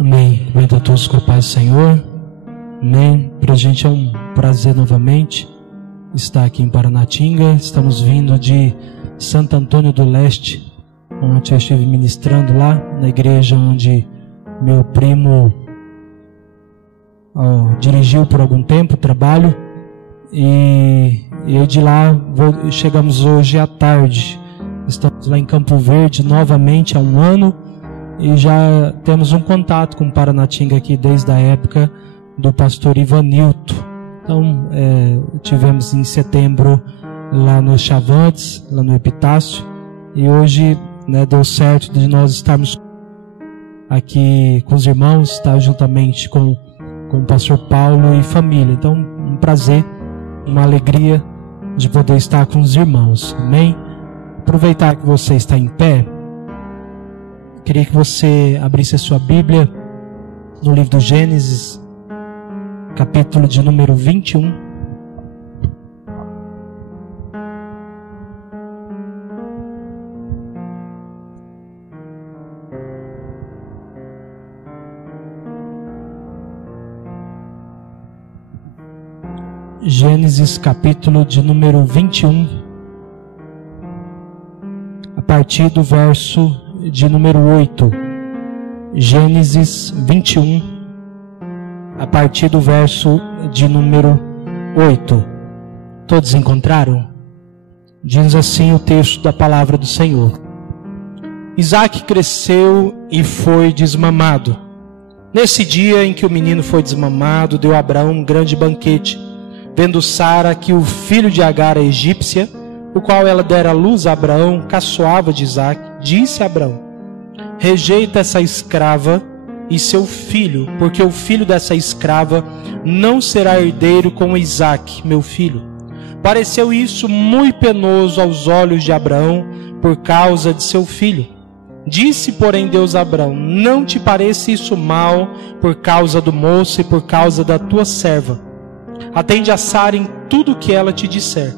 Amém. Cumprimento a todos com a paz do Senhor. Amém. Para a gente é um prazer novamente estar aqui em Paranatinga. Estamos vindo de Santo Antônio do Leste, onde eu estive ministrando lá na igreja onde meu primo dirigiu por algum tempo o trabalho. E eu de lá chegamos hoje à tarde. Estamos lá em Campo Verde novamente há um ano. E já temos um contato com Paranatinga aqui desde a época do pastor Ivanilton. Então, tivemos em setembro lá no Chavantes, lá no Epitácio. E hoje, deu certo de nós estarmos aqui com os irmãos, estar juntamente com o pastor Paulo e família. Então, um prazer, uma alegria de poder estar com os irmãos. Amém? Aproveitar que você está em pé. Queria que você abrisse a sua Bíblia no livro do Gênesis, capítulo de número 21. Gênesis, capítulo de número 21, a partir do verso de número 8. Gênesis 21, a partir do verso de número 8. Todos encontraram? Diz assim o texto da palavra do Senhor. Isaque cresceu e foi desmamado. Nesse dia em que o menino foi desmamado, deu a Abraão um grande banquete. Vendo Sara que o filho de Agar, a egípcia, o qual ela dera à luz a Abraão, caçoava de Isaque, disse a Abraão: rejeita essa escrava e seu filho, porque o filho dessa escrava não será herdeiro com Isaque, meu filho. Pareceu isso muito penoso aos olhos de Abraão por causa de seu filho. Disse, porém, Deus a Abraão: não te pareça isso mal por causa do moço e por causa da tua serva. Atende a Sara em tudo o que ela te disser,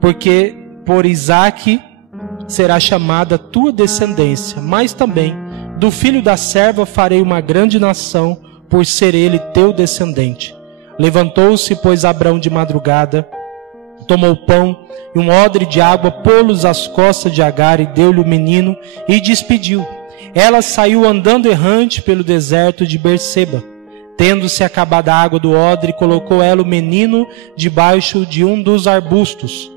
porque por Isaque será chamada a tua descendência, mas também do filho da serva farei uma grande nação, por ser ele teu descendente. Levantou-se, pois, Abraão de madrugada, tomou pão e um odre de água, pô-los às costas de Agar e deu-lhe o menino e despediu. Ela saiu andando errante pelo deserto de Berseba. Tendo-se acabado a água do odre, colocou ela o menino debaixo de um dos arbustos.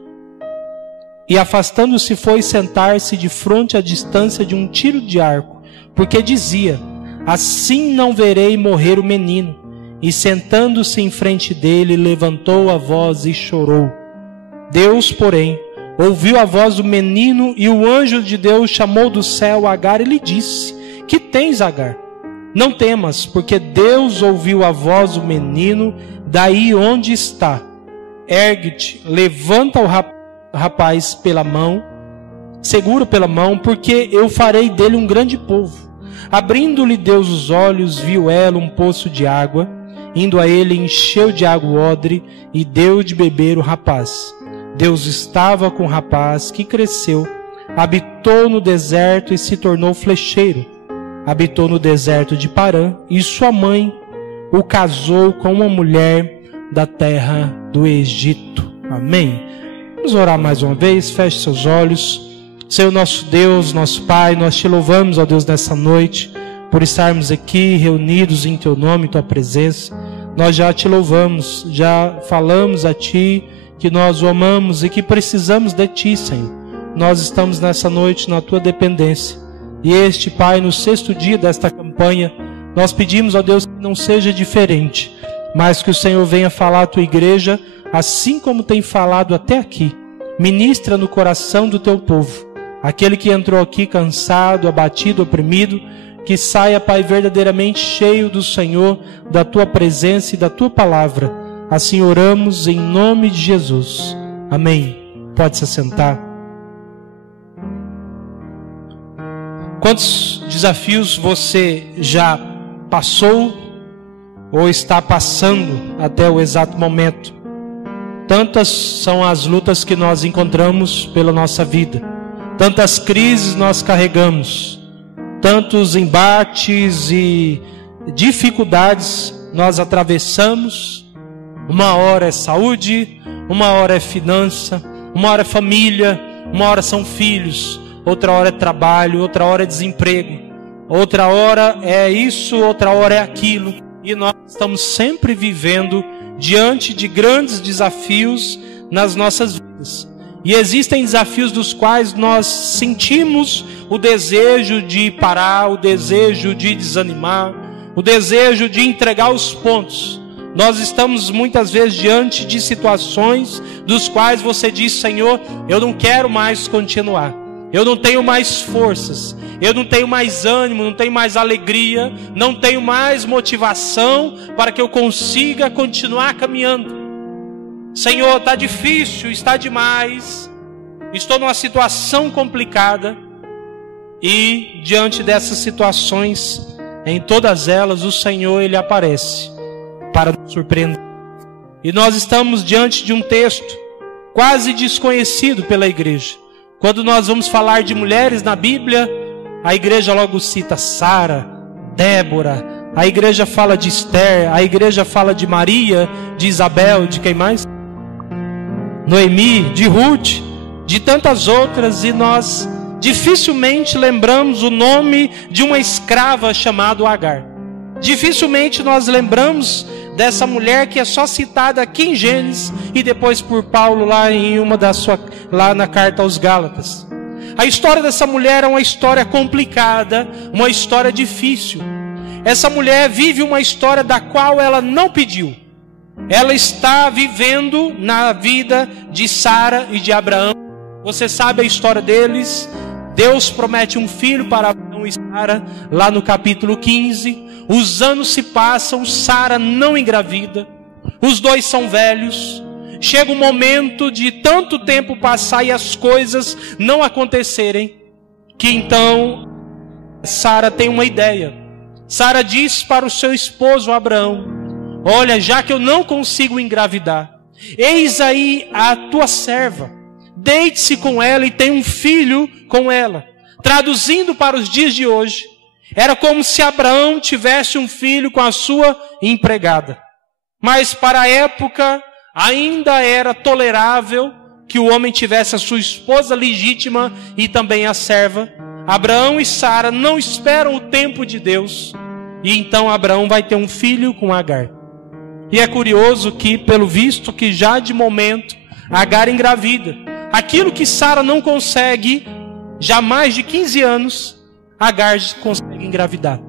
E afastando-se foi sentar-se de fronte à distância de um tiro de arco, porque dizia: assim não verei morrer o menino. E sentando-se em frente dele, levantou a voz e chorou. Deus, porém, ouviu a voz do menino, e o anjo de Deus chamou do céu Agar e lhe disse: que tens, Agar? Não temas, porque Deus ouviu a voz do menino daí onde está. Ergue-te, levanta o rapaz pela mão, segura pela mão, porque eu farei dele um grande povo. Abrindo-lhe Deus os olhos, viu ela um poço de água. Indo a ele, encheu de água o odre e deu de beber o rapaz. Deus estava com o rapaz, que cresceu, habitou no deserto e se tornou flecheiro. Habitou no deserto de Parã, e sua mãe o casou com uma mulher da terra do Egito. Amém. Vamos orar mais uma vez, feche seus olhos. Senhor nosso Deus, nosso Pai, nós te louvamos, ó Deus, nessa noite, por estarmos aqui reunidos em teu nome, em tua presença. Nós já te louvamos, já falamos a ti que nós o amamos e que precisamos de ti, Senhor. Nós estamos nessa noite na tua dependência. E este, Pai, no 6º dia desta campanha, nós pedimos, ó Deus, que não seja diferente, mas que o Senhor venha falar à tua igreja, assim como tem falado até aqui. Ministra no coração do teu povo, aquele que entrou aqui cansado, abatido, oprimido, que saia, Pai, verdadeiramente cheio do Senhor, da tua presença e da tua palavra. Assim oramos em nome de Jesus. Amém. Pode se assentar. Quantos desafios você já passou ou está passando até o exato momento? Tantas são as lutas que nós encontramos pela nossa vida. Tantas crises nós carregamos. Tantos embates e dificuldades nós atravessamos. Uma hora é saúde, uma hora é finança, uma hora é família, uma hora são filhos, outra hora é trabalho, outra hora é desemprego, outra hora é isso, outra hora é aquilo. E nós estamos sempre vivendo diante de grandes desafios nas nossas vidas. E existem desafios dos quais nós sentimos o desejo de parar, o desejo de desanimar, o desejo de entregar os pontos. Nós estamos muitas vezes diante de situações dos quais você diz: Senhor, eu não quero mais continuar. Eu não tenho mais forças, eu não tenho mais ânimo, não tenho mais alegria, não tenho mais motivação para que eu consiga continuar caminhando. Senhor, está difícil, está demais, estou numa situação complicada. E diante dessas situações, em todas elas, o Senhor, Ele aparece para nos surpreender. E nós estamos diante de um texto quase desconhecido pela igreja. Quando nós vamos falar de mulheres na Bíblia, a igreja logo cita Sara, Débora, a igreja fala de Esther, a igreja fala de Maria, de Isabel, de quem mais? Noemi, de Ruth, de tantas outras, e nós dificilmente lembramos o nome de uma escrava chamada Agar. Dificilmente nós lembramos dessa mulher que é só citada aqui em Gênesis e depois por Paulo lá na carta aos Gálatas. A história dessa mulher é uma história complicada, uma história difícil. Essa mulher vive uma história da qual ela não pediu. Ela está vivendo na vida de Sara e de Abraão. Você sabe a história deles. Deus promete um filho para Abraão e Sara, lá no capítulo 15. Os anos se passam, Sara não engravida. Os dois são velhos. Chega um momento de tanto tempo passar e as coisas não acontecerem, que então Sara tem uma ideia. Sara diz para o seu esposo Abraão: olha, já que eu não consigo engravidar, eis aí a tua serva, deite-se com ela e tenha um filho com ela. Traduzindo para os dias de hoje, era como se Abraão tivesse um filho com a sua empregada. Mas para a época ainda era tolerável que o homem tivesse a sua esposa legítima e também a serva. Abraão e Sara não esperam o tempo de Deus, e então Abraão vai ter um filho com Agar. E é curioso que, pelo visto, que já de momento Agar engravida. Aquilo que Sara não consegue, já há mais de 15 anos, Agar consegue engravidar.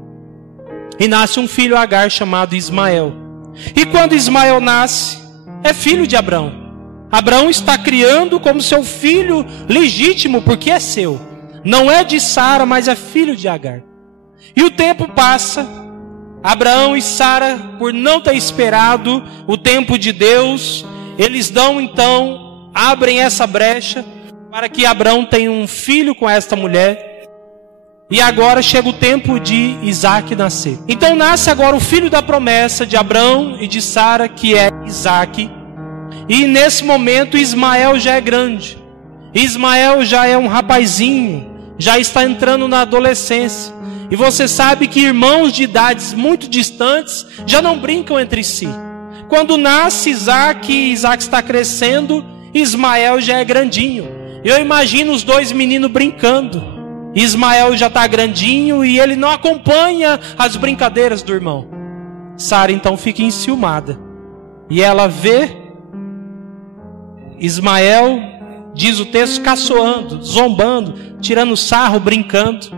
E nasce um filho Agar chamado Ismael. E quando Ismael nasce, é filho de Abraão. Abraão está criando como seu filho legítimo, porque é seu. Não é de Sara, mas é filho de Agar. E o tempo passa. Abraão e Sara, por não ter esperado o tempo de Deus, eles abrem essa brecha para que Abraão tenha um filho com esta mulher. E agora chega o tempo de Isaac nascer. Então nasce agora o filho da promessa de Abraão e de Sara, que é Isaac. E nesse momento Ismael já é grande. Ismael já é um rapazinho, já está entrando na adolescência. E você sabe que irmãos de idades muito distantes já não brincam entre si. Quando nasce Isaac e Isaac está crescendo, Ismael já é grandinho. Eu imagino os dois meninos brincando. Ismael já está grandinho e ele não acompanha as brincadeiras do irmão. Sara então fica enciumada. E ela vê Ismael, diz o texto, caçoando, zombando, tirando sarro, brincando.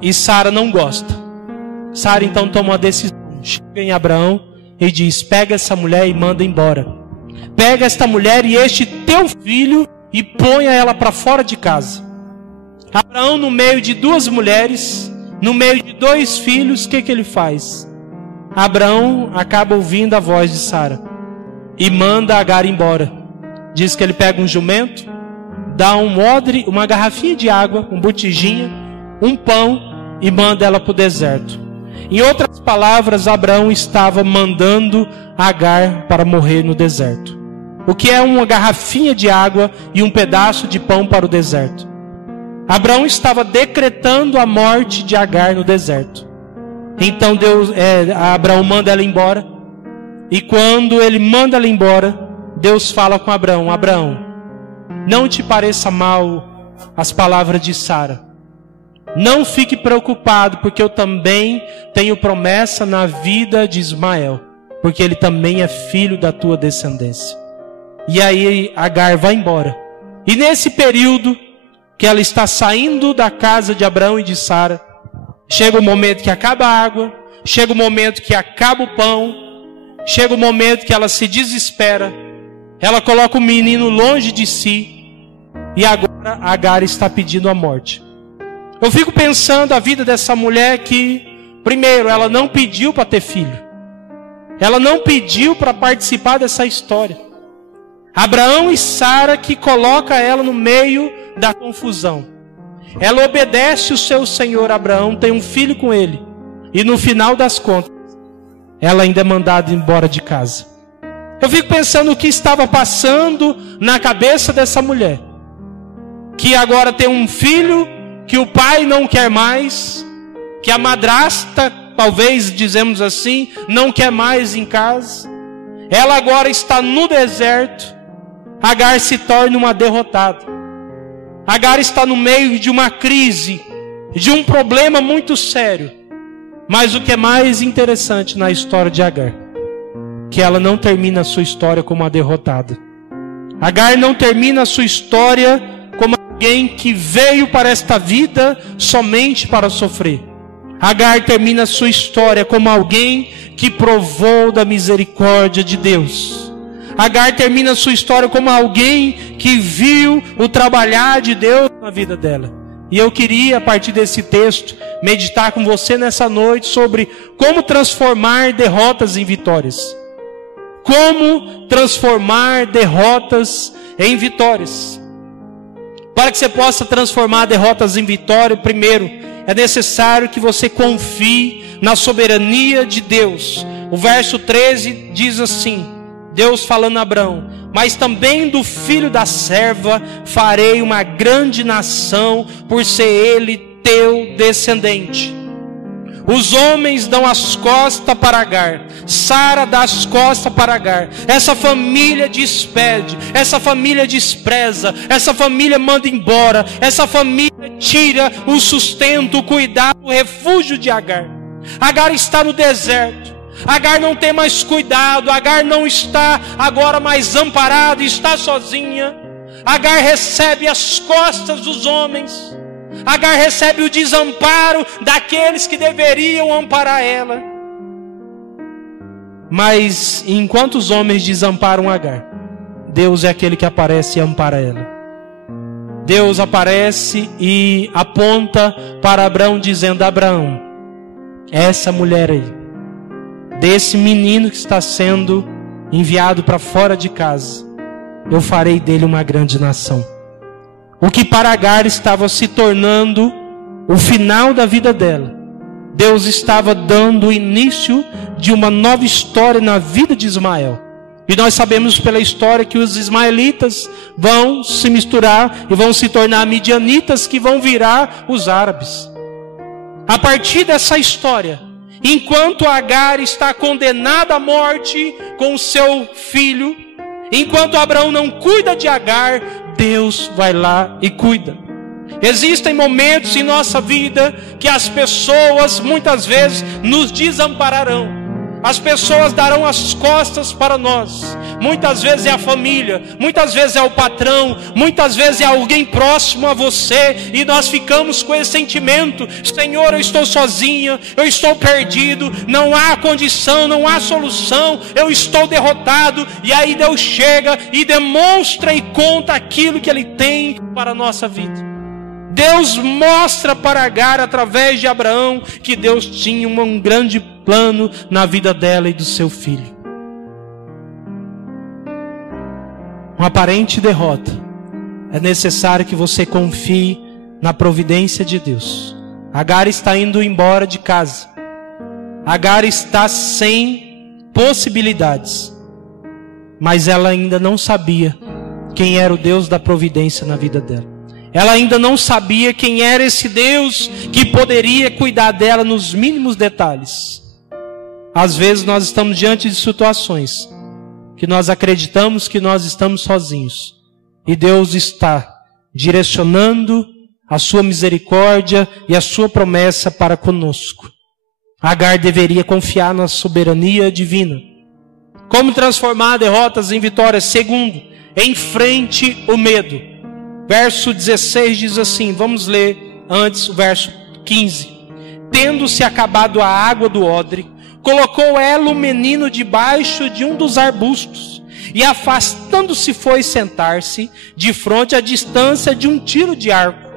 E Sara não gosta. Sara então toma uma decisão. Chega em Abraão e diz: pega essa mulher e manda embora. Pega esta mulher e este teu filho e ponha ela para fora de casa. Abraão, no meio de duas mulheres, no meio de dois filhos, o que ele faz? Abraão acaba ouvindo a voz de Sara e manda Agar embora. Diz que ele pega um jumento, dá um odre, uma garrafinha de água, um botijinha, um pão e manda ela para o deserto. Em outras palavras, Abraão estava mandando Agar para morrer no deserto. O que é uma garrafinha de água e um pedaço de pão para o deserto? Abraão estava decretando a morte de Agar no deserto. Então Abraão manda ela embora. E quando ele manda ela embora, Deus fala com Abraão: Abraão, não te pareça mal as palavras de Sara. Não fique preocupado, porque eu também tenho promessa na vida de Ismael, porque ele também é filho da tua descendência. E aí Agar vai embora. E nesse período que ela está saindo da casa de Abraão e de Sara, chega o momento que acaba a água, chega o momento que acaba o pão, chega o momento que ela se desespera, ela coloca o menino longe de si, e agora Agar está pedindo a morte. Eu fico pensando a vida dessa mulher que, primeiro, ela não pediu para ter filho. Ela não pediu para participar dessa história. Abraão e Sara que coloca ela no meio da confusão. Ela obedece o seu senhor Abraão, tem um filho com ele. E no final das contas, ela ainda é mandada embora de casa. Eu fico pensando o que estava passando na cabeça dessa mulher. Que agora tem um filho que o pai não quer mais, que a madrasta, talvez dizemos assim, não quer mais em casa. Ela agora está no deserto. Agar se torna uma derrotada. Agar está no meio de uma crise, de um problema muito sério. Mas o que é mais interessante na história de Agar, que ela não termina a sua história como uma derrotada. Agar não termina a sua história como alguém que veio para esta vida somente para sofrer. Agar termina a sua história como alguém que provou da misericórdia de Deus. Agar termina a sua história como alguém que viu o trabalhar de Deus na vida dela. E eu queria, a partir desse texto, meditar com você nessa noite sobre como transformar derrotas em vitórias. Como transformar derrotas em vitórias. Para que você possa transformar derrotas em vitória, primeiro, é necessário que você confie na soberania de Deus. O verso 13 diz assim, Deus falando a Abraão: mas também do filho da serva farei uma grande nação, por ser ele teu descendente. Os homens dão as costas para Agar, Sara dá as costas para Agar. Essa família despede, essa família despreza, essa família manda embora, essa família tira o sustento, o cuidado, o refúgio de Agar. Agar está no deserto, Agar não tem mais cuidado, Agar não está agora mais amparada, está sozinha. Agar recebe as costas dos homens, Agar recebe o desamparo daqueles que deveriam amparar ela. Mas enquanto os homens desamparam Agar, Deus é aquele que aparece e ampara ela. Deus aparece e aponta para Abraão dizendo: Abraão, essa mulher aí, desse menino que está sendo enviado para fora de casa, eu farei dele uma grande nação. O que para Agar estava se tornando o final da vida dela, Deus estava dando o início de uma nova história na vida de Ismael. E nós sabemos pela história que os ismaelitas vão se misturar e vão se tornar midianitas, que vão virar os árabes. A partir dessa história, enquanto Agar está condenada à morte com o seu filho, enquanto Abraão não cuida de Agar, Deus vai lá e cuida. Existem momentos em nossa vida que as pessoas muitas vezes nos desampararão. As pessoas darão as costas para nós. Muitas vezes é a família, muitas vezes é o patrão, muitas vezes é alguém próximo a você, e nós ficamos com esse sentimento: Senhor, eu estou sozinha, eu estou perdido, não há condição, não há solução, eu estou derrotado. E aí Deus chega e demonstra e conta aquilo que Ele tem para a nossa vida. Deus mostra para Agar, através de Abraão, que Deus tinha um grande plano na vida dela e do seu filho. Uma aparente derrota, é necessário que você confie na providência de Deus. Agar está indo embora de casa. Agar está sem possibilidades, mas ela ainda não sabia quem era o Deus da providência na vida dela. Ela ainda não sabia quem era esse Deus que poderia cuidar dela nos mínimos detalhes. Às vezes nós estamos diante de situações que nós acreditamos que nós estamos sozinhos. E Deus está direcionando a sua misericórdia e a sua promessa para conosco. Agar deveria confiar na soberania divina. Como transformar derrotas em vitórias? Segundo, enfrente o medo. Verso 16 diz assim, vamos ler antes o verso 15. Tendo-se acabado a água do odre, colocou ela o menino debaixo de um dos arbustos, e afastando-se foi sentar-se, de frente à distância de um tiro de arco.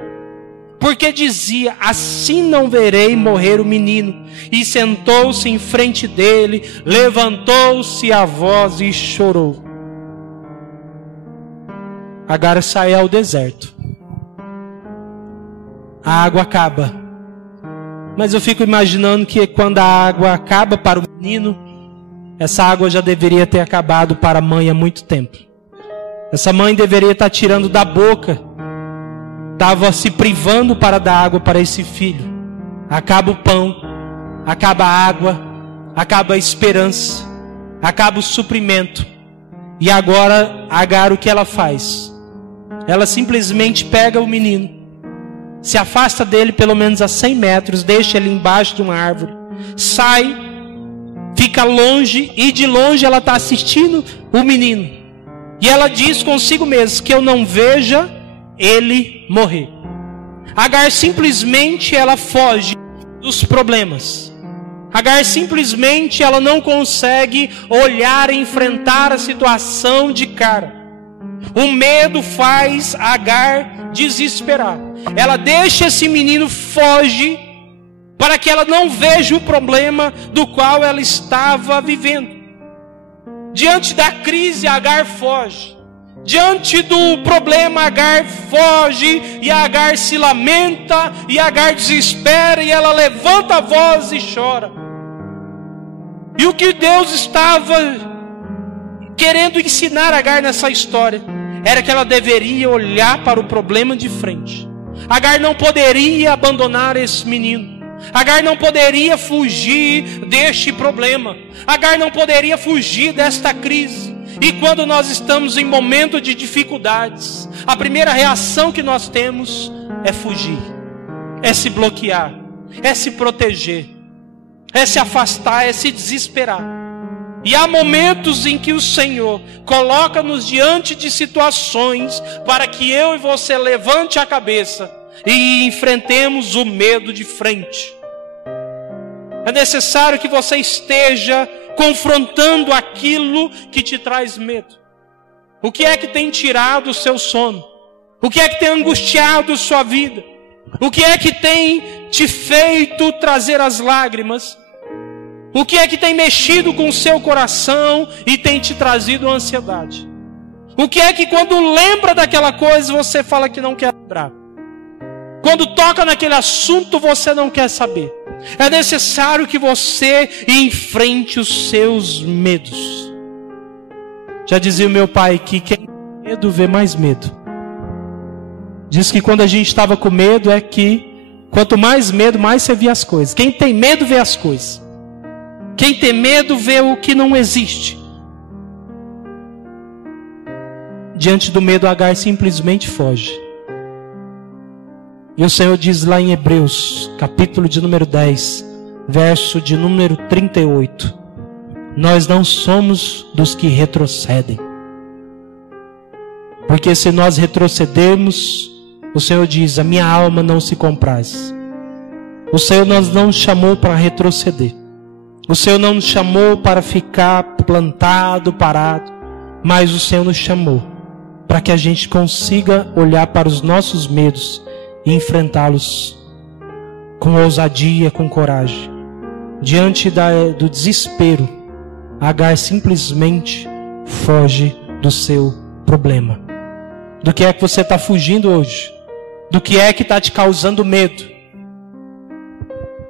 Porque dizia, assim não verei morrer o menino. E sentou-se em frente dele, levantou-se a voz e chorou. Agar sai ao deserto. A água acaba. Mas eu fico imaginando que quando a água acaba para o menino, essa água já deveria ter acabado para a mãe há muito tempo. Essa mãe deveria estar tirando da boca, estava se privando para dar água para esse filho. Acaba o pão, acaba a água, acaba a esperança, acaba o suprimento. E agora Agar, o que ela faz? Ela simplesmente pega o menino, se afasta dele pelo menos a 100 metros, deixa ele embaixo de uma árvore, sai, fica longe, e de longe ela está assistindo o menino. E ela diz consigo mesma, que eu não veja ele morrer. Agar simplesmente ela foge dos problemas. Agar simplesmente ela não consegue olhar e enfrentar a situação de cara. O medo faz Agar desesperar. Ela deixa esse menino, foge, para que ela não veja o problema do qual ela estava vivendo. Diante da crise, Agar foge. Diante do problema, Agar foge, e Agar se lamenta, e Agar desespera, e ela levanta a voz e chora. E o que Deus estava querendo ensinar Agar nessa história era que ela deveria olhar para o problema de frente. Agar não poderia abandonar esse menino. Agar não poderia fugir deste problema. Agar não poderia fugir desta crise. E quando nós estamos em momento de dificuldades, a primeira reação que nós temos é fugir, é se bloquear, é se proteger, é se afastar, é se desesperar. E há momentos em que o Senhor coloca-nos diante de situações para que eu e você levante a cabeça e enfrentemos o medo de frente. É necessário que você esteja confrontando aquilo que te traz medo. O que é que tem tirado o seu sono? O que é que tem angustiado sua vida? O que é que tem te feito trazer as lágrimas? O que é que tem mexido com o seu coração e tem te trazido ansiedade? O que é que quando lembra daquela coisa você fala que não quer lembrar? Quando toca naquele assunto você não quer saber. É necessário que você enfrente os seus medos. Já dizia o meu pai que quem tem medo vê mais medo. Diz que quando a gente estava com medo é que quanto mais medo, mais você vê as coisas. Quem tem medo vê as coisas. Quem tem medo vê o que não existe. Diante do medo, Agar simplesmente foge. E o Senhor diz lá em Hebreus, capítulo de número 10, verso de número 38. Nós não somos dos que retrocedem. Porque se nós retrocedermos, o Senhor diz, a minha alma não se compraz. O Senhor não nos chamou para retroceder. O Senhor não nos chamou para ficar plantado, parado. Mas o Senhor nos chamou para que a gente consiga olhar para os nossos medos e enfrentá-los com ousadia, com coragem. Diante do desespero, Agar simplesmente foge do seu problema. Do que é que você está fugindo hoje? Do que é que está te causando medo?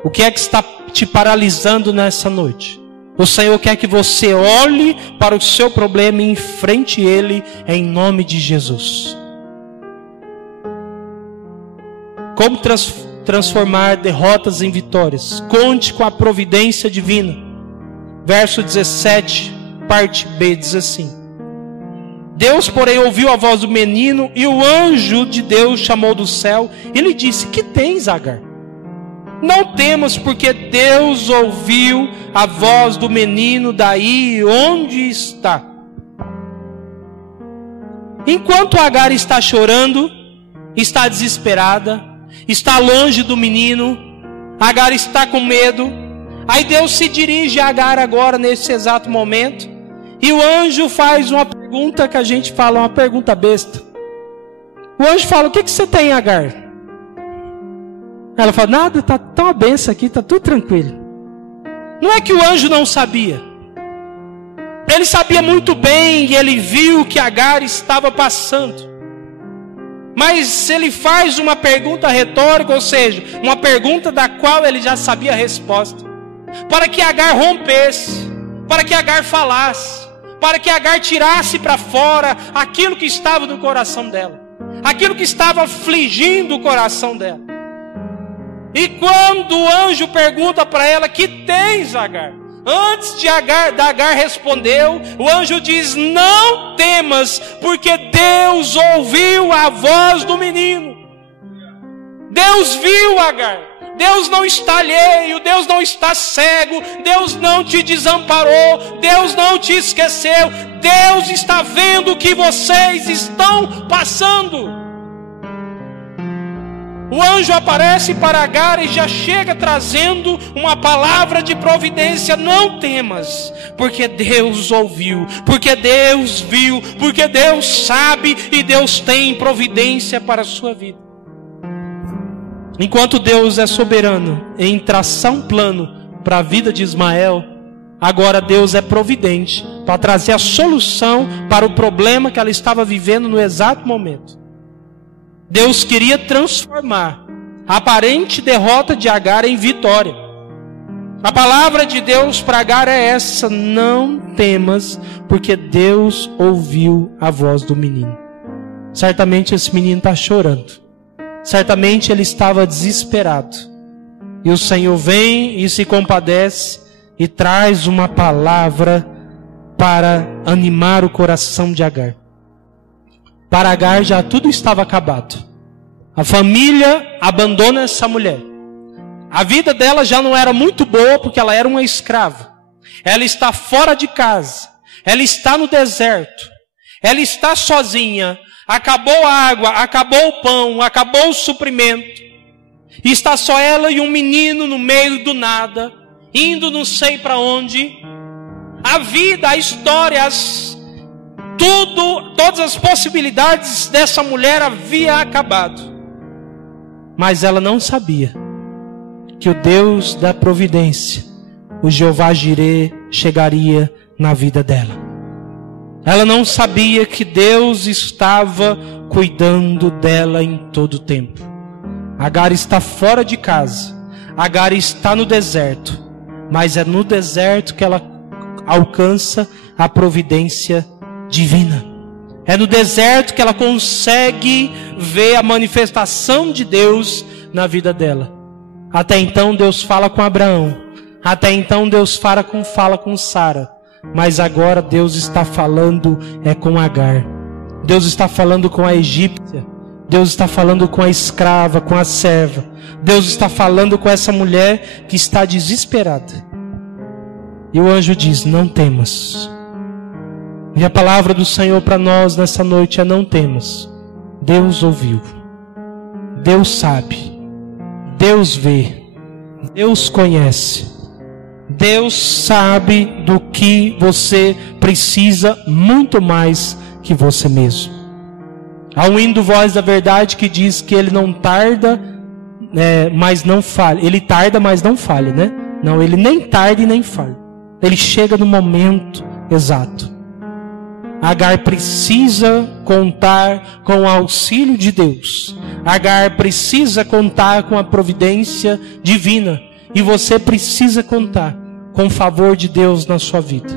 O que é que está te paralisando nessa noite? O Senhor quer que você olhe para o seu problema e enfrente ele em nome de Jesus. Como transformar derrotas em vitórias. Conte com a providência divina. Verso 17, parte B, diz assim: Deus, porém, ouviu a voz do menino, e o anjo de Deus chamou do céu e lhe disse: Que tens, Agar? Não temas, porque Deus ouviu a voz do menino daí onde está. Enquanto Agar está chorando, está desesperada, está longe do menino, Agar está com medo. Aí Deus se dirige a Agar agora, nesse exato momento, e o anjo faz uma pergunta que a gente fala, uma pergunta besta. O anjo fala: O que você tem, Agar? Ela fala: Nada, está tão uma benção aqui, está tudo tranquilo. Não é que o anjo não sabia. Ele sabia muito bem e ele viu que Agar estava passando. Mas ele faz uma pergunta retórica, ou seja, uma pergunta da qual ele já sabia a resposta. Para que Agar rompesse, para que Agar falasse, para que Agar tirasse para fora aquilo que estava no coração dela, aquilo que estava afligindo o coração dela. E quando o anjo pergunta para ela: Que tens, Agar? Antes de Agar respondeu, o anjo diz: Não temas, porque Deus ouviu a voz do menino. Deus viu, Agar. Deus não está alheio, Deus não está cego, Deus não te desamparou, Deus não te esqueceu. Deus está vendo o que vocês estão passando. O anjo aparece para Agar e já chega trazendo uma palavra de providência: Não temas, porque Deus ouviu, porque Deus viu, porque Deus sabe e Deus tem providência para a sua vida. Enquanto Deus é soberano em traçar um plano para a vida de Ismael, agora Deus é providente para trazer a solução para o problema que ela estava vivendo no exato momento. Deus queria transformar a aparente derrota de Agar em vitória. A palavra de Deus para Agar é essa: Não temas, porque Deus ouviu a voz do menino. Certamente esse menino está chorando. Certamente ele estava desesperado. E o Senhor vem e se compadece e traz uma palavra para animar o coração de Agar. Para Agar já tudo estava acabado. A família abandona essa mulher. A vida dela já não era muito boa, porque ela era uma escrava. Ela está fora de casa. Ela está no deserto. Ela está sozinha. Acabou a água, acabou o pão, acabou o suprimento. E está só ela e um menino no meio do nada, indo não sei para onde. A vida, a história, todas as possibilidades dessa mulher havia acabado. Mas ela não sabia que o Deus da providência, o Jeová Jirê, chegaria na vida dela. Ela não sabia que Deus estava cuidando dela em todo o tempo. Agar está fora de casa. Agar está no deserto. Mas é no deserto que ela alcança a providência divina. É no deserto que ela consegue ver a manifestação de Deus na vida dela. Até então Deus fala com Abraão. Até então Deus fala com Sara. Mas agora Deus está falando com Agar. Deus está falando com a egípcia. Deus está falando com a escrava, com a serva. Deus está falando com essa mulher que está desesperada. E o anjo diz: Não temas. E a palavra do Senhor para nós nessa noite é: não temas. Deus ouviu. Deus sabe. Deus vê. Deus conhece. Deus sabe do que você precisa muito mais que você mesmo. Há um hino do Voz da Verdade que diz que ele não tarda, mas não falha. Ele tarda, mas não falha, né? Não, ele nem tarda e nem falha. Ele chega no momento exato. Agar precisa contar com o auxílio de Deus. Agar precisa contar com a providência divina. E você precisa contar com o favor de Deus na sua vida.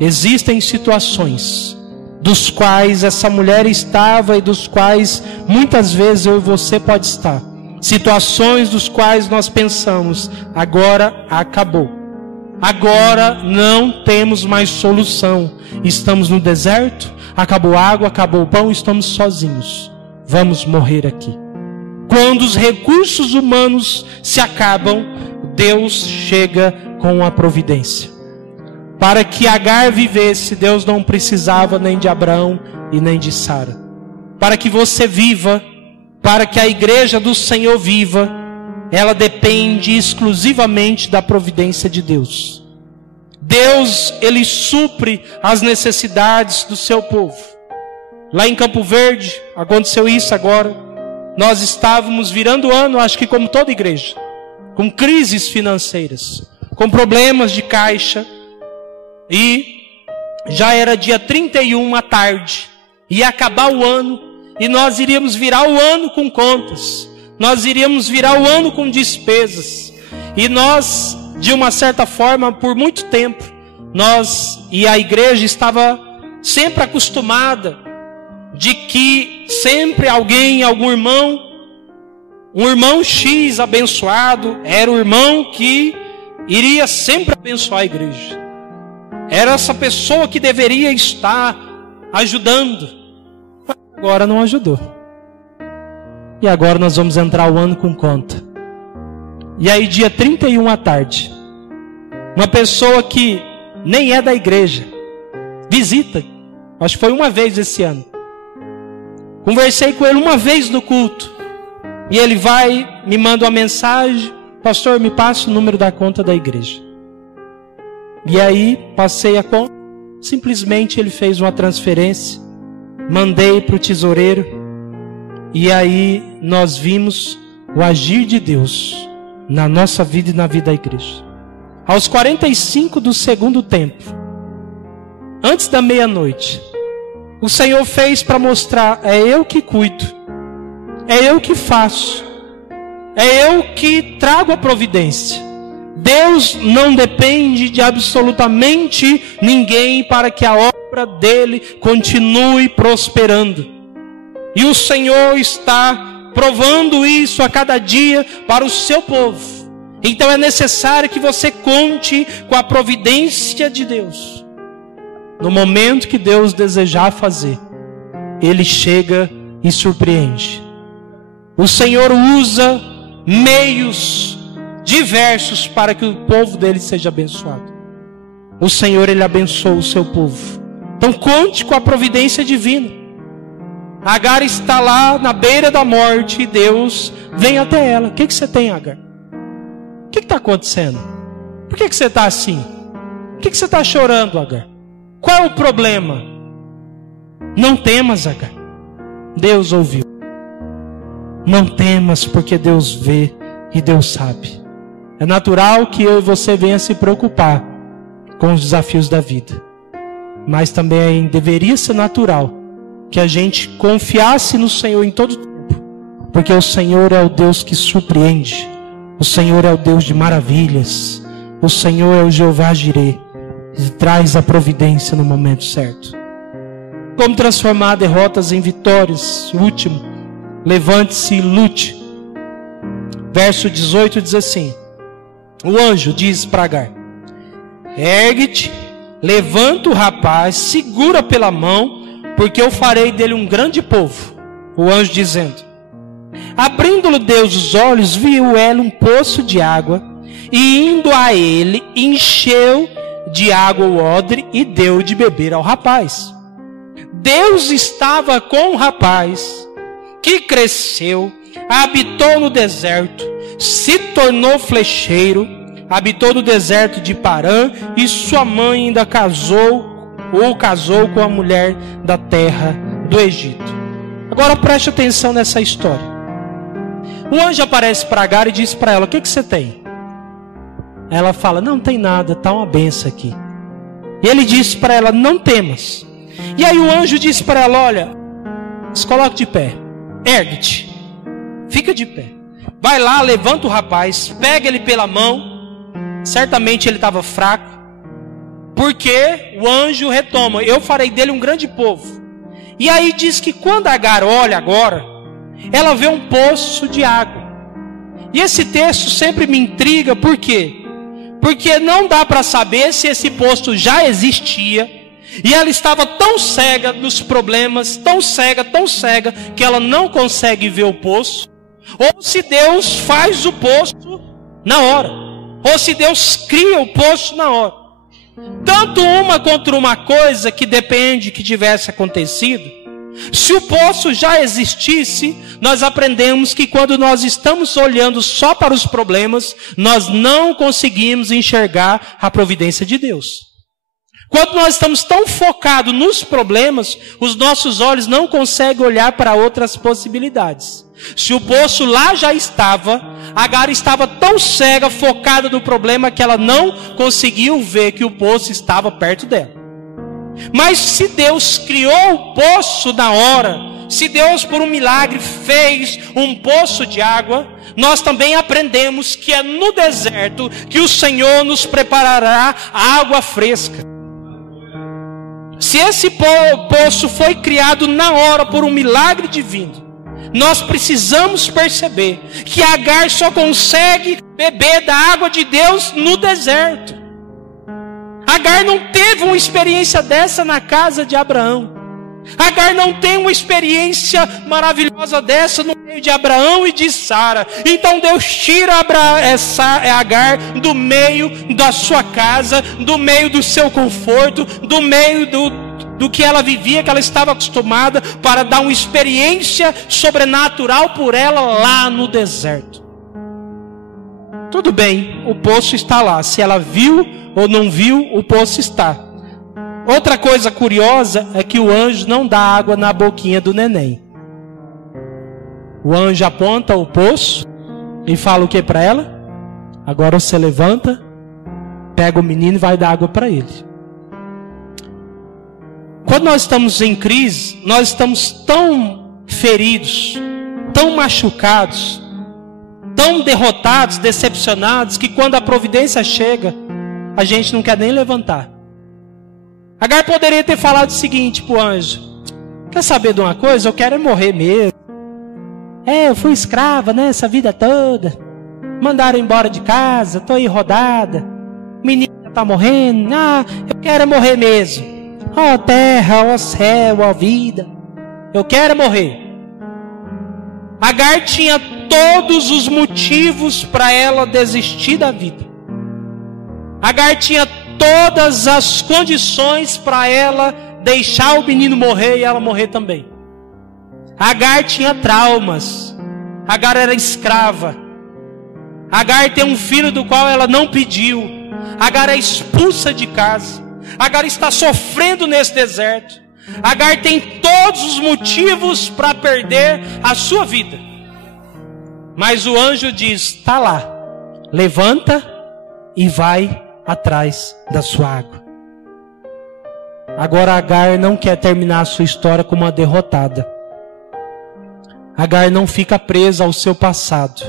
Existem situações dos quais essa mulher estava e dos quais muitas vezes eu e você pode estar. Situações dos quais nós pensamos, agora acabou. Agora não temos mais solução. Estamos no deserto, acabou a água, acabou o pão, estamos sozinhos. Vamos morrer aqui. Quando os recursos humanos se acabam, Deus chega com a providência. Para que Agar vivesse, Deus não precisava nem de Abraão e nem de Sara. Para que você viva, para que a igreja do Senhor viva, ela depende exclusivamente da providência de Deus. Deus, Ele supre as necessidades do seu povo. Lá em Campo Verde, aconteceu isso agora. Nós estávamos virando o ano, acho que como toda igreja, com crises financeiras, com problemas de caixa. E já era dia 31 à tarde, ia acabar o ano, e nós iríamos virar o ano com contas, nós iríamos virar o ano com despesas, e nós, de uma certa forma, por muito tempo, nós e a igreja estava sempre acostumada, de que sempre alguém, algum irmão, um irmão X abençoado, era o irmão que iria sempre abençoar a igreja. Era essa pessoa que deveria estar ajudando. Mas agora não ajudou. E agora nós vamos entrar o ano com conta. E aí dia 31 à tarde, uma pessoa que nem é da igreja, visita, acho que foi uma vez esse ano. Conversei com ele uma vez no culto. E ele vai, me manda uma mensagem: pastor, me passa o número da conta da igreja. E aí, passei a conta, simplesmente ele fez uma transferência, mandei para o tesoureiro, e aí nós vimos o agir de Deus na nossa vida e na vida da igreja. Aos 45 do segundo tempo, antes da meia-noite, o Senhor fez para mostrar: é eu que cuido, é eu que faço, é eu que trago a providência. Deus não depende de absolutamente ninguém para que a obra dele continue prosperando. E o Senhor está provando isso a cada dia para o seu povo. Então é necessário que você conte com a providência de Deus. No momento que Deus desejar fazer, Ele chega e surpreende. O Senhor usa meios diversos para que o povo dele seja abençoado. O Senhor, Ele abençoa o seu povo. Então conte com a providência divina. Agar está lá na beira da morte e Deus vem até ela. O que você tem, Agar? O que está acontecendo? Por que você está assim? Por que você está chorando, Agar? Qual é o problema? Não temas, Agar. Deus ouviu. Não temas, porque Deus vê e Deus sabe. É natural que eu e você venha se preocupar com os desafios da vida. Mas também deveria ser natural que a gente confiasse no Senhor em todo tempo. Porque o Senhor é o Deus que surpreende. O Senhor é o Deus de maravilhas. O Senhor é o Jeová Jireh, que traz a providência no momento certo. Como transformar derrotas em vitórias? Último, levante-se e lute. Verso 18 diz assim: o anjo diz para Agar: ergue-te, levanta o rapaz, segura pela mão, porque eu farei dele um grande povo. O anjo dizendo: abrindo-lhe Deus os olhos, viu ela um poço de água, e indo a ele, encheu de água o odre e deu de beber ao rapaz. Deus estava com o rapaz, que cresceu, habitou no deserto, se tornou flecheiro, habitou no deserto de Parã, e sua mãe ainda casou com a mulher da terra do Egito. Agora preste atenção nessa história. O anjo aparece para Agar e diz para ela: o que você tem? Ela fala: não tem nada, está uma benção aqui. E ele disse para ela: não temas. E aí o anjo disse para ela: olha, se coloque de pé, ergue-te, fica de pé, vai lá, levanta o rapaz, pega ele pela mão. Certamente ele estava fraco, Porque o anjo retoma: eu farei dele um grande povo. E aí diz que quando Agar olha agora, ela vê um poço de água. E esse texto sempre me intriga, por quê? Porque não dá para saber se esse poço já existia, e ela estava tão cega nos problemas, tão cega, que ela não consegue ver o poço, ou se Deus faz o poço na hora, ou se Deus cria o poço na hora. Tanto uma contra uma coisa que depende que tivesse acontecido. Se o poço já existisse, nós aprendemos que quando nós estamos olhando só para os problemas, nós não conseguimos enxergar a providência de Deus. Quando nós estamos tão focados nos problemas, os nossos olhos não conseguem olhar para outras possibilidades. Se o poço lá já estava, Agar estava tão cega, focada no problema, que ela não conseguiu ver que o poço estava perto dela. Mas se Deus criou o poço na hora, se Deus por um milagre fez um poço de água, nós também aprendemos que é no deserto que o Senhor nos preparará água fresca. Se esse poço foi criado na hora por um milagre divino, nós precisamos perceber que Agar só consegue beber da água de Deus no deserto. Agar não teve uma experiência dessa na casa de Abraão. Agar não tem uma experiência maravilhosa dessa no meio de Abraão e de Sara. Então Deus tira Agar do meio da sua casa, do meio do seu conforto, do meio do que ela vivia, que ela estava acostumada, para dar uma experiência sobrenatural por ela lá no deserto. Tudo bem, o poço está lá. Se ela viu ou não viu, o poço está. Outra coisa curiosa é que o anjo não dá água na boquinha do neném. O anjo aponta o poço e fala o que para ela? Agora você levanta, pega o menino e vai dar água para ele. Quando nós estamos em crise, nós estamos tão feridos, tão machucados, tão derrotados, decepcionados, que quando a providência chega, a gente não quer nem levantar. Agar poderia ter falado o seguinte para o anjo: quer saber de uma coisa? Eu quero morrer mesmo. Eu fui escrava, né, essa vida toda. Mandaram embora de casa, estou aí rodada. Menina está morrendo. Eu quero morrer mesmo. Ó terra, ó céu, ó vida. Eu quero morrer. Agar tinha todos os motivos para ela desistir da vida. Agar tinha todas as condições para ela deixar o menino morrer e ela morrer também. Agar tinha traumas. Agar era escrava. Agar tem um filho do qual ela não pediu. Agar é expulsa de casa. Agar está sofrendo nesse deserto. Agar tem todos os motivos para perder a sua vida. Mas o anjo diz: está lá, levanta e vai atrás da sua água. Agora Agar não quer terminar a sua história como uma derrotada. Agar não fica presa ao seu passado.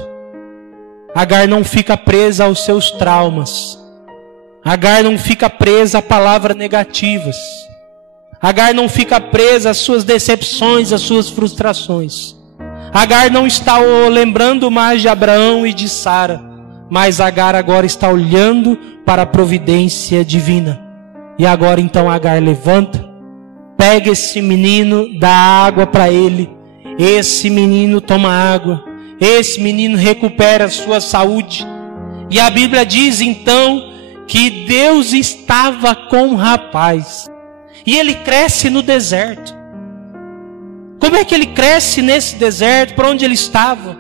Agar não fica presa aos seus traumas. Agar não fica presa a palavras negativas. Agar não fica presa às suas decepções, às suas frustrações. Agar não está lembrando mais de Abraão e de Sara, mas Agar agora está olhando para a providência divina. E agora então Agar levanta, pega esse menino, dá água para ele. Esse menino toma água, esse menino recupera a sua saúde. E a Bíblia diz então que Deus estava com o rapaz. E ele cresce no deserto. Como é que ele cresce nesse deserto? Para onde ele estava?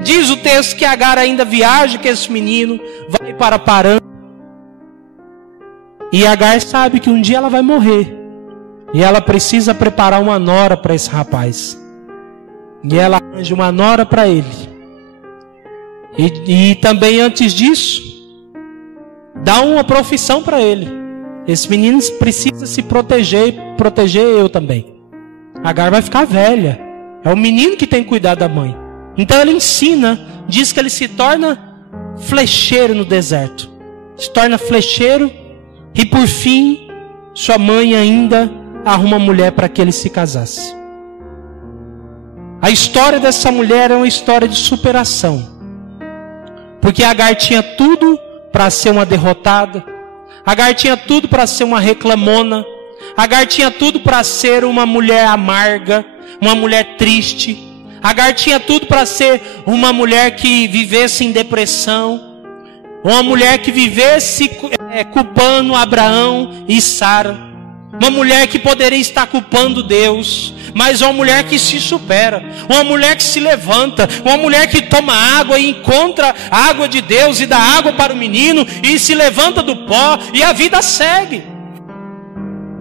Diz o texto que Agar ainda viaja com esse menino, vai para Parã. E Agar sabe que um dia ela vai morrer. E ela precisa preparar uma nora para esse rapaz. E ela arranja uma nora para ele. E também antes disso, dá uma profissão para ele. Esse menino precisa se proteger eu também. Agar vai ficar velha. É o menino que tem que cuidar da mãe. Então ele ensina, diz que ele se torna flecheiro no deserto. Se torna flecheiro E por fim, sua mãe ainda arruma mulher para que ele se casasse. A história dessa mulher é uma história de superação. Porque Agar tinha tudo para ser uma derrotada. Agar tinha tudo para ser uma reclamona. Agar tinha tudo para ser uma mulher amarga, uma mulher triste. Agar tinha tudo para ser uma mulher que vivesse em depressão. Uma mulher que vivesse culpando Abraão e Sara. Uma mulher que poderia estar culpando Deus, mas uma mulher que se supera, uma mulher que se levanta, uma mulher que toma água e encontra a água de Deus e dá água para o menino e se levanta do pó e a vida segue.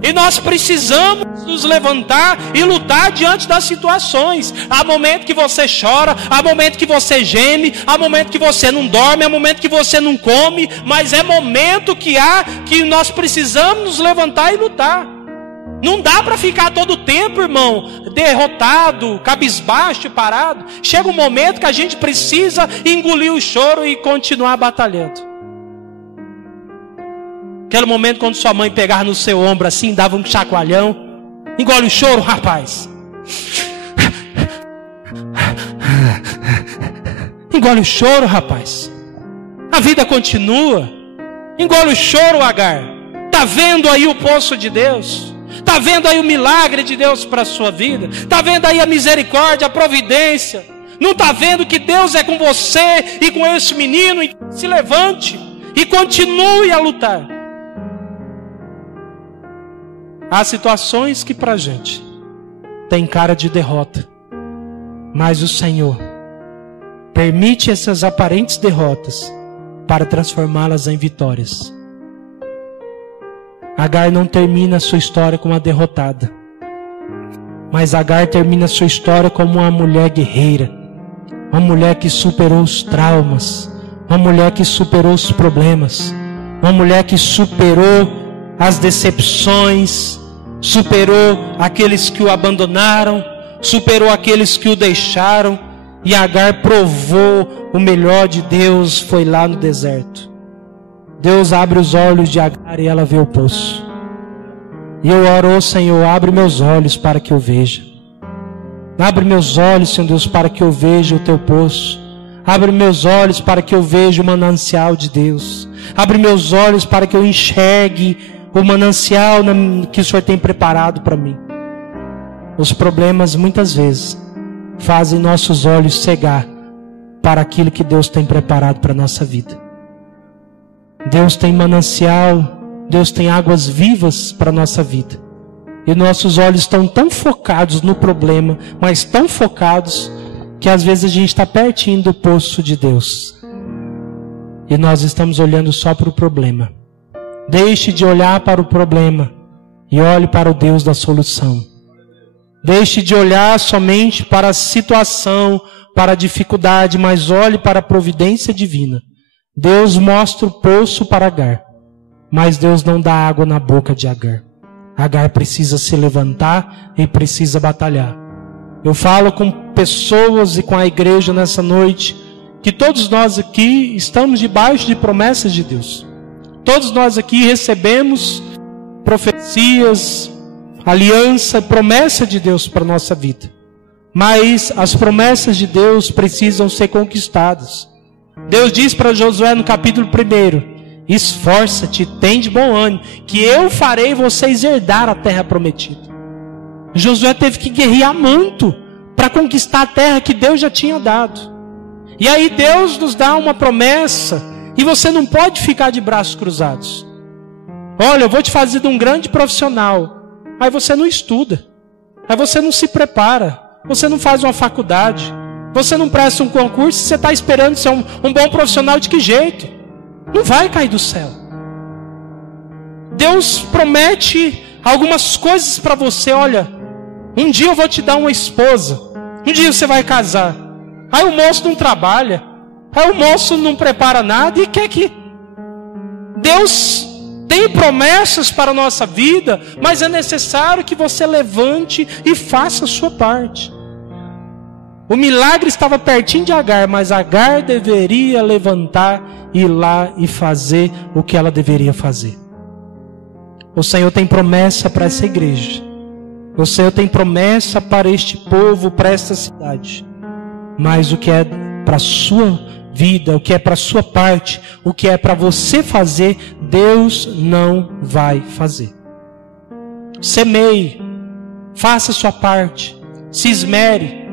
E nós precisamos nos levantar e lutar diante das situações. Há momento que você chora, há momento que você geme, há momento que você não dorme, há momento que você não come, mas é momento que nós precisamos nos levantar e lutar. Não dá para ficar todo o tempo, irmão, derrotado, cabisbaixo, parado. Chega um momento que a gente precisa engolir o choro e continuar batalhando. Aquele momento quando sua mãe pegava no seu ombro assim, dava um chacoalhão. Engole o choro, rapaz. Engole o choro, rapaz. A vida continua. Engole o choro, Agar. Está vendo aí o poço de Deus? Está vendo aí o milagre de Deus para a sua vida? Está vendo aí a misericórdia, a providência? Não está vendo que Deus é com você e com esse menino? E se levante e continue a lutar. Há situações que para a gente tem cara de derrota, mas o Senhor permite essas aparentes derrotas para transformá-las em vitórias. Agar não termina a sua história como uma derrotada, mas Agar termina a sua história como uma mulher guerreira, uma mulher que superou os traumas, uma mulher que superou os problemas, uma mulher que superou as decepções, superou aqueles que o abandonaram, superou aqueles que o deixaram, e Agar provou o melhor de Deus, foi lá no deserto. Deus abre os olhos de Agar e ela vê o poço. E eu oro, Senhor, abre meus olhos para que eu veja. Abre meus olhos, Senhor Deus, para que eu veja o teu poço. Abre meus olhos para que eu veja o manancial de Deus. Abre meus olhos para que eu enxergue o manancial que o Senhor tem preparado para mim. Os problemas muitas vezes fazem nossos olhos cegar para aquilo que Deus tem preparado para a nossa vida. Deus tem manancial, Deus tem águas vivas para a nossa vida. E nossos olhos estão tão focados no problema, mas tão focados, que às vezes a gente está pertinho do poço de Deus. E nós estamos olhando só para o problema. Deixe de olhar para o problema e olhe para o Deus da solução. Deixe de olhar somente para a situação, para a dificuldade, mas olhe para a providência divina. Deus mostra o poço para Agar, mas Deus não dá água na boca de Agar. Agar precisa se levantar e precisa batalhar. Eu falo com pessoas e com a igreja nessa noite, que todos nós aqui estamos debaixo de promessas de Deus. Todos nós aqui recebemos profecias, aliança, promessa de Deus para a nossa vida. Mas as promessas de Deus precisam ser conquistadas. Deus diz para Josué no capítulo 1: esforça-te, tem de bom ânimo, que eu farei vocês herdar a terra prometida. Josué teve que guerrear muito para conquistar a terra que Deus já tinha dado. E aí Deus nos dá uma promessa, e você não pode ficar de braços cruzados. Olha, eu vou te fazer de um grande profissional. Aí você não estuda. Aí você não se prepara. Você não faz uma faculdade. Você não presta um concurso. Você está esperando ser um bom profissional de que jeito? Não vai cair do céu. Deus promete algumas coisas para você. Olha, um dia eu vou te dar uma esposa. Um dia você vai casar. Aí o moço não trabalha. Aí o moço não prepara nada e quer que... Deus tem promessas para a nossa vida, mas é necessário que você levante e faça a sua parte. O milagre estava pertinho de Agar, mas Agar deveria levantar, ir lá e fazer o que ela deveria fazer. O Senhor tem promessa para essa igreja. O Senhor tem promessa para este povo, para esta cidade. Mas o que é para a sua vida, o que é para a sua parte, o que é para você fazer, Deus não vai fazer. Semeie, faça a sua parte, se esmere.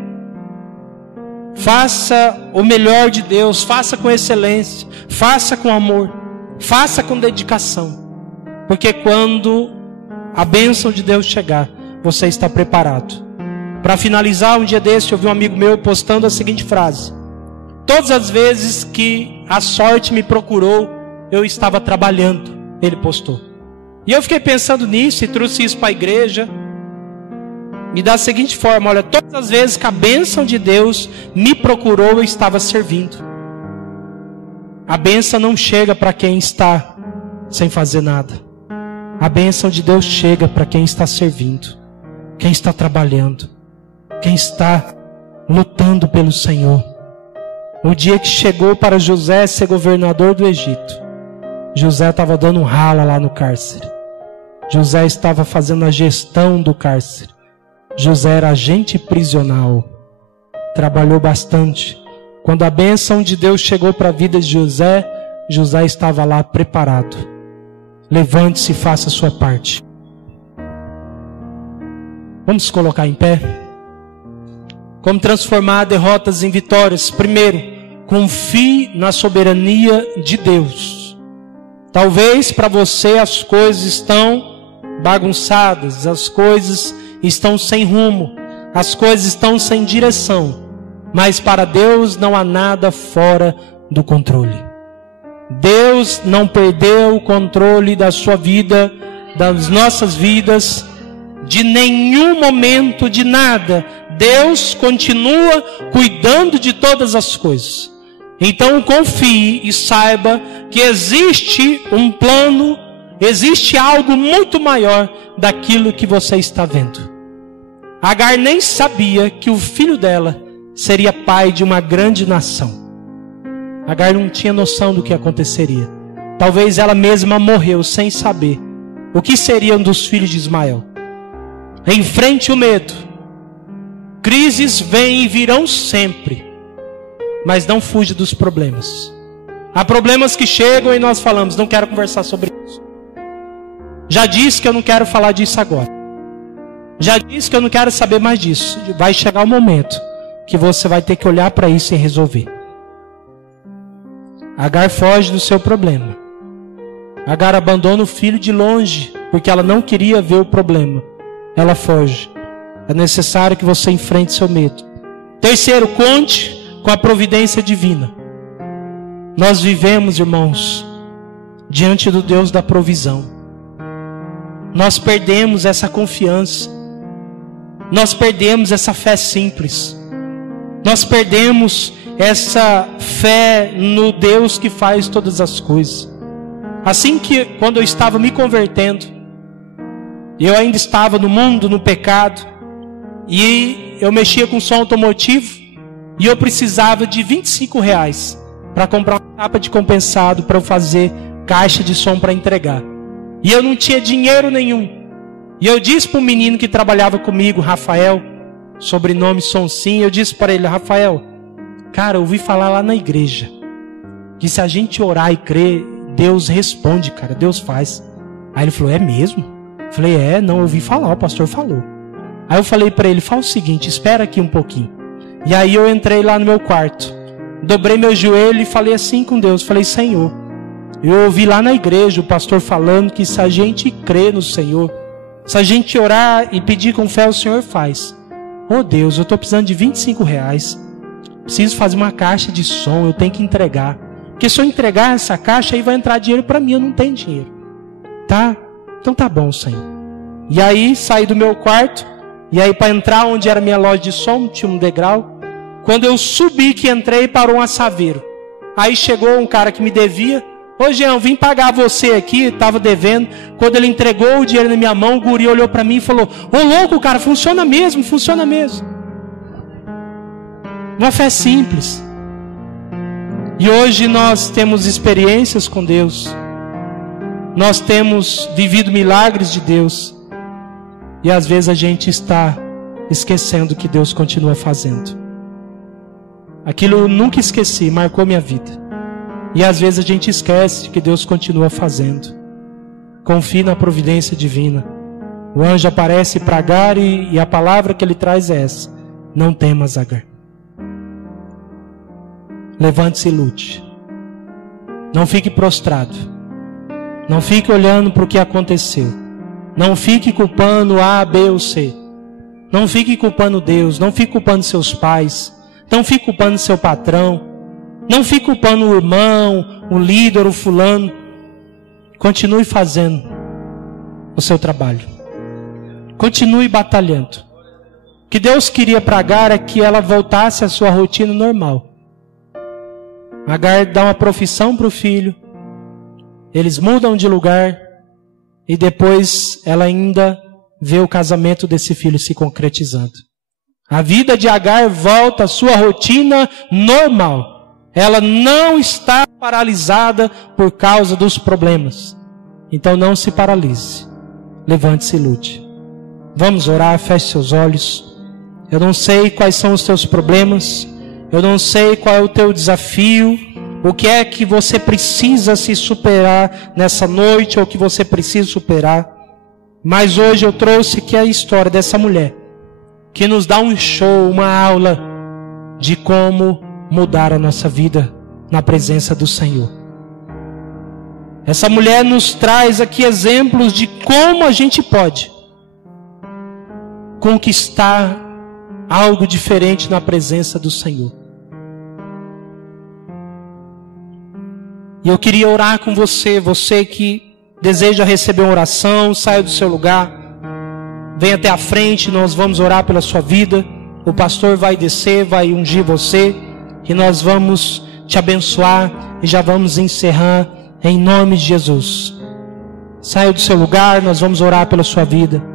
Faça o melhor de Deus, faça com excelência, faça com amor, faça com dedicação. Porque quando a bênção de Deus chegar, você está preparado. Para finalizar, um dia desse eu vi um amigo meu postando a seguinte frase: todas as vezes que a sorte me procurou, eu estava trabalhando. Ele postou. E eu fiquei pensando nisso e trouxe isso para a igreja. Me da seguinte forma: olha, todas as vezes que a bênção de Deus me procurou, eu estava servindo. A bênção não chega para quem está sem fazer nada. A bênção de Deus chega para quem está servindo, quem está trabalhando, quem está lutando pelo Senhor. O dia que chegou para José ser governador do Egito, José estava dando um rala lá no cárcere. José estava fazendo a gestão do cárcere. José era agente prisional. Trabalhou bastante. Quando a bênção de Deus chegou para a vida de José, José estava lá preparado. Levante-se e faça a sua parte. Vamos colocar em pé. Como transformar derrotas em vitórias? Primeiro, confie na soberania de Deus. Talvez para você as coisas estão bagunçadas, as coisas estão sem rumo, as coisas estão sem direção, mas para Deus não há nada fora do controle. Deus não perdeu o controle da sua vida, das nossas vidas, de nenhum momento, de nada. Deus continua cuidando de todas as coisas. Então confie e saiba que existe um plano, existe algo muito maior daquilo que você está vendo. Agar nem sabia que o filho dela seria pai de uma grande nação. Agar não tinha noção do que aconteceria. Talvez ela mesma morreu sem saber o que seriam dos filhos de Ismael. Enfrente o medo. Crises vêm e virão sempre, mas não fuja dos problemas. Há problemas que chegam e nós falamos: não quero conversar sobre isso. Já disse que eu não quero falar disso agora. Já disse que eu não quero saber mais disso. Vai chegar o momento que você vai ter que olhar para isso e resolver. Agar foge do seu problema. Agar abandona o filho de longe, porque ela não queria ver o problema. Ela foge. É necessário que você enfrente seu medo. Terceiro, conte com a providência divina. Nós vivemos, irmãos, diante do Deus da provisão. Nós perdemos essa confiança. Nós perdemos essa fé simples. Nós perdemos essa fé no Deus que faz todas as coisas. Assim que quando eu estava me convertendo, eu ainda estava no mundo, no pecado, e eu mexia com som automotivo, e eu precisava de R$25 para comprar uma capa de compensado para eu fazer caixa de som para entregar. E eu não tinha dinheiro nenhum. E eu disse para o menino que trabalhava comigo, Rafael, sobrenome Sonsim, eu disse para ele: Rafael, cara, eu ouvi falar lá na igreja que se a gente orar e crer, Deus responde, cara, Deus faz. Aí ele falou: é mesmo? Eu falei: é, não, eu ouvi falar, o pastor falou. Aí eu falei para ele: fala o seguinte, espera aqui um pouquinho. E aí eu entrei lá no meu quarto, dobrei meu joelho e falei assim com Deus, falei: Senhor, eu ouvi lá na igreja o pastor falando que se a gente crer no Senhor, se a gente orar e pedir com fé, o Senhor faz. Oh Deus, eu estou precisando de R$25. Preciso fazer uma caixa de som, eu tenho que entregar. Porque se eu entregar essa caixa, aí vai entrar dinheiro para mim, eu não tenho dinheiro. Tá? Então tá bom, Senhor. E aí saí do meu quarto, e aí para entrar onde era minha loja de som, tinha um degrau. Quando eu subi que entrei, parou um assaveiro. Aí chegou um cara que me devia. Ô Jean, vim pagar você aqui, estava devendo. Quando ele entregou o dinheiro na minha mão, o guri olhou para mim e falou: ô louco, cara, funciona mesmo, funciona mesmo. Uma fé simples. E hoje nós temos experiências com Deus. nós temos vivido milagres de Deus e às vezes a gente está esquecendo que Deus continua fazendo. Aquilo eu nunca esqueci, marcou minha vida. E às vezes a gente esquece que Deus continua fazendo. Confie na providência divina. O anjo aparece para Agar e a palavra que ele traz é essa: não temas, Agar. Levante-se e lute. Não fique prostrado. Não fique olhando para o que aconteceu. Não fique culpando A, B ou C. Não fique culpando Deus. Não fique culpando seus pais. Não fique culpando seu patrão. Não fique culpando o irmão, o líder, o fulano. Continue fazendo o seu trabalho. Continue batalhando. O que Deus queria para Agar é que ela voltasse à sua rotina normal. Agar dá uma profissão para o filho. Eles mudam de lugar. E depois ela ainda vê o casamento desse filho se concretizando. A vida de Agar volta à sua rotina normal. Ela não está paralisada por causa dos problemas. Então não se paralise. Levante-se e lute. Vamos orar, feche seus olhos. Eu não sei quais são os teus problemas. Eu não sei qual é o teu desafio. O que é que você precisa se superar nessa noite, ou que você precisa superar. Mas hoje eu trouxe aqui a história dessa mulher, que nos dá um show, uma aula de como mudar a nossa vida na presença do Senhor. Essa mulher nos traz aqui exemplos de como a gente pode conquistar algo diferente na presença do Senhor. E eu queria orar com você, você que deseja receber uma oração, saia do seu lugar, venha até a frente, nós vamos orar pela sua vida. O pastor vai descer, vai ungir você, e nós vamos te abençoar, e já vamos encerrar em nome de Jesus. Saia do seu lugar, nós vamos orar pela sua vida.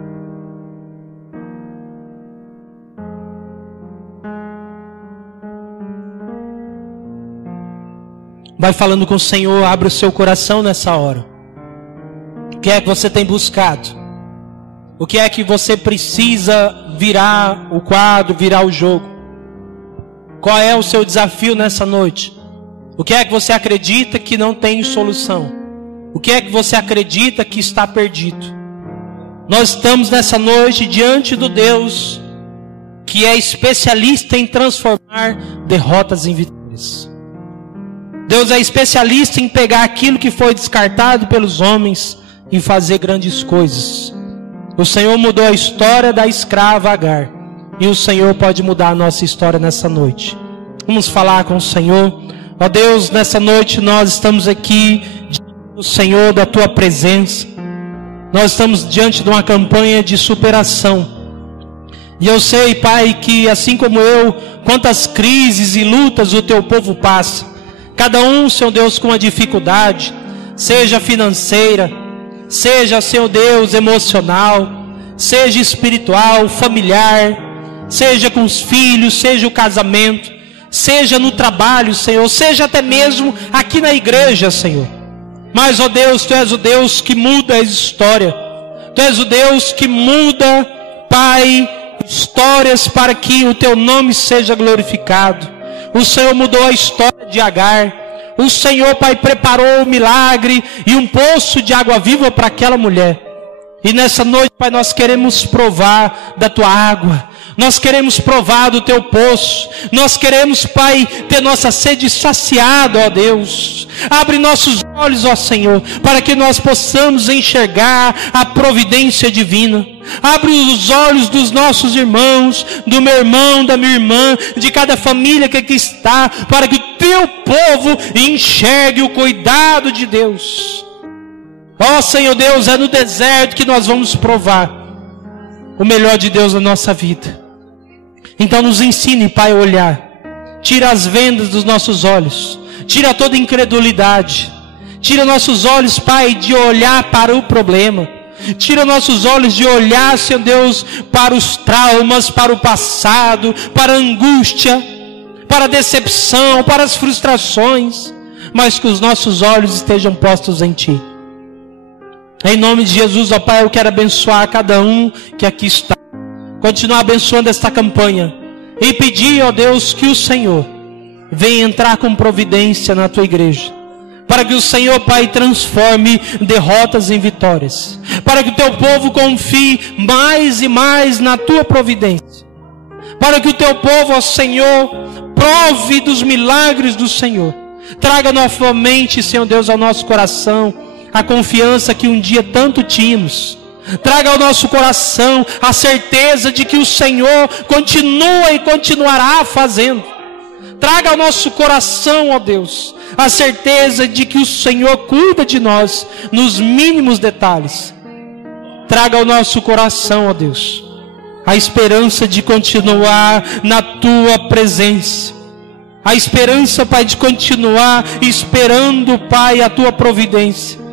Vai falando com o Senhor, abre o seu coração nessa hora. O que é que você tem buscado? O que é que você precisa virar o quadro, virar o jogo? Qual é o seu desafio nessa noite? O que é que você acredita que não tem solução? O que é que você acredita que está perdido? Nós estamos nessa noite diante do Deus que é especialista em transformar derrotas em vitórias. Deus é especialista em pegar aquilo que foi descartado pelos homens e fazer grandes coisas. O Senhor mudou a história da escrava Agar, e o Senhor pode mudar a nossa história nessa noite. Vamos falar com o Senhor. Ó Deus, nessa noite nós estamos aqui diante do Senhor, da Tua presença. Nós estamos diante de uma campanha de superação. E eu sei, Pai, que assim como eu, quantas crises e lutas o Teu povo passa. Cada um, Senhor Deus, com uma dificuldade, seja financeira, seja, Senhor Deus, emocional, seja espiritual, familiar, seja com os filhos, seja o casamento, seja no trabalho, Senhor, seja até mesmo aqui na igreja, Senhor. Mas, ó Deus, Tu és o Deus que muda a história. Tu és o Deus que muda, Pai, histórias para que o Teu nome seja glorificado. O Senhor mudou a história de Agar. O Senhor, Pai, preparou um milagre e um poço de água viva para aquela mulher. E nessa noite, Pai, nós queremos provar da Tua água. Nós queremos provar do Teu poço. Nós queremos, Pai, ter nossa sede saciada, ó Deus. Abre nossos olhos, ó Senhor, para que nós possamos enxergar a providência divina. Abre os olhos dos nossos irmãos, do meu irmão, da minha irmã, de cada família que aqui está, para que o Teu povo enxergue o cuidado de Deus. Ó Senhor Deus, é no deserto que nós vamos provar o melhor de Deus na nossa vida. Então nos ensine, Pai, a olhar. Tira as vendas dos nossos olhos. Tira toda incredulidade. Tira nossos olhos, Pai, de olhar para o problema. Tira nossos olhos de olhar, Senhor Deus, para os traumas, para o passado, para a angústia, para a decepção, para as frustrações. Mas que os nossos olhos estejam postos em Ti. Em nome de Jesus, ó Pai, eu quero abençoar cada um que aqui está. Continuar abençoando esta campanha. E pedir, ó Deus, que o Senhor venha entrar com providência na tua igreja. Para que o Senhor, Pai, transforme derrotas em vitórias. Para que o teu povo confie mais e mais na tua providência. Para que o teu povo, ó Senhor, prove dos milagres do Senhor. Traga novamente, Senhor Deus, ao nosso coração a confiança que um dia tanto tínhamos. Traga ao nosso coração a certeza de que o Senhor continua e continuará fazendo. Traga ao nosso coração, ó Deus, a certeza de que o Senhor cuida de nós nos mínimos detalhes. Traga ao nosso coração, ó Deus, a esperança de continuar na tua presença. A esperança, Pai, de continuar esperando, Pai, a tua providência.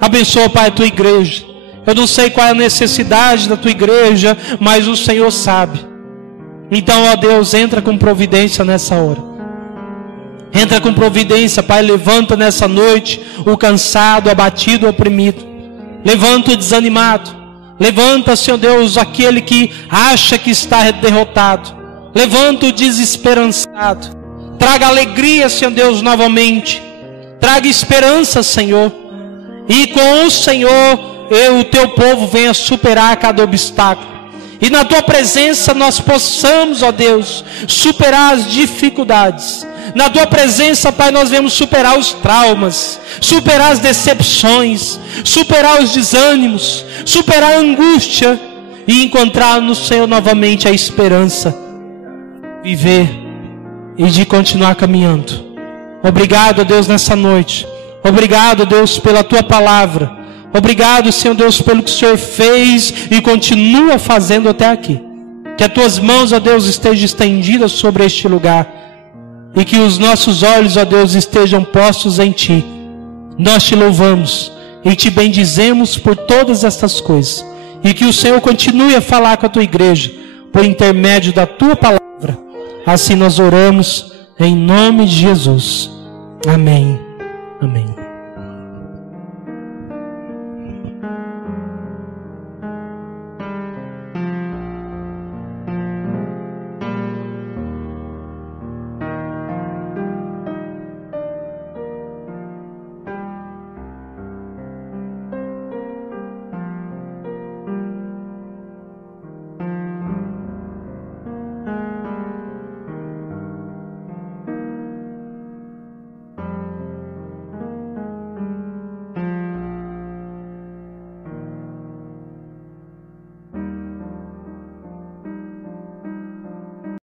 Abençoa, Pai, a tua igreja. Eu não sei qual é a necessidade da tua igreja, mas o Senhor sabe. Então, ó Deus, entra com providência nessa hora. Entra com providência, Pai. Levanta nessa noite o cansado, abatido, oprimido. Levanta o desanimado. Levanta, Senhor Deus, aquele que acha que está derrotado. Levanta o desesperançado. Traga alegria, Senhor Deus, novamente. Traga esperança, Senhor. E com o Senhor, o teu povo venha superar cada obstáculo. E na tua presença nós possamos, ó Deus, superar as dificuldades. Na tua presença, Pai, nós vamos superar os traumas, superar as decepções, superar os desânimos, superar a angústia e encontrar no Senhor novamente a esperança. Viver e de continuar caminhando. Obrigado, ó Deus, nessa noite. Obrigado, ó Deus, pela tua palavra. Obrigado, Senhor Deus, pelo que o Senhor fez e continua fazendo até aqui. Que as tuas mãos, ó Deus, estejam estendidas sobre este lugar. E que os nossos olhos, ó Deus, estejam postos em ti. Nós te louvamos e te bendizemos por todas estas coisas. E que o Senhor continue a falar com a tua igreja por intermédio da tua palavra. Assim nós oramos em nome de Jesus. Amém. Amém.